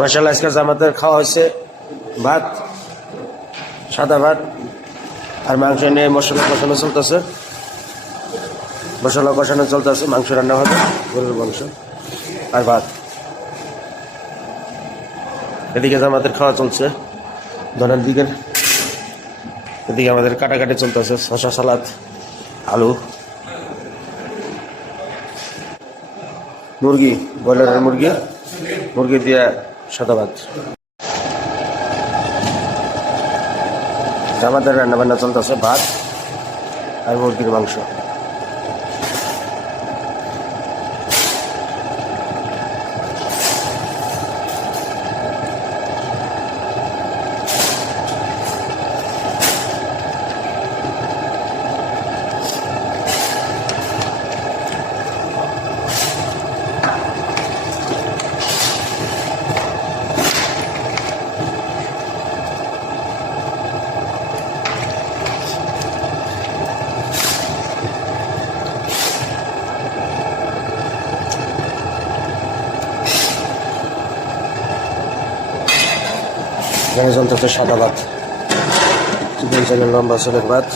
মাসাল্লাহ আজকে আমাদের খাওয়া হয়েছে ভাত, সাদা ভাত আর মাংস নিয়ে মশলা কষানো চলতেছে। মশলা কষানো চলতেছে, মাংস রান্না হবে, গরুর মাংস আর ভাত। এদিকে আমাদের খাওয়া চলছে, ধনের দিকের, এদিকে আমাদের কাটাকাটি চলতেছে শশা সালাদ, আলু। মুরগি, ব্রয়লারের মুরগি মুরগি দিয়ে সাদা ভাত আমাদের রান্নাবান্না চলতেছে ভাত আর মুরগির মাংস। এখানে সাদা ভাত। চিকেন চালের লম্বা চলের ভাত।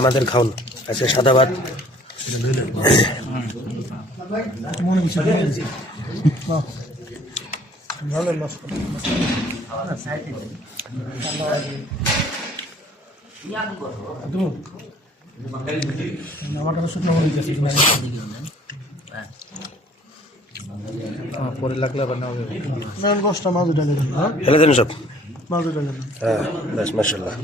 আমাদের খাওন আছে সাদা ভাত। পরে লাগলে আবার না হবে দশটা মাছ উঠে দেবেন ফেলে দেন সব? মাছ উঠে দেবেন হ্যাঁ বেশ মাসাল্লাহ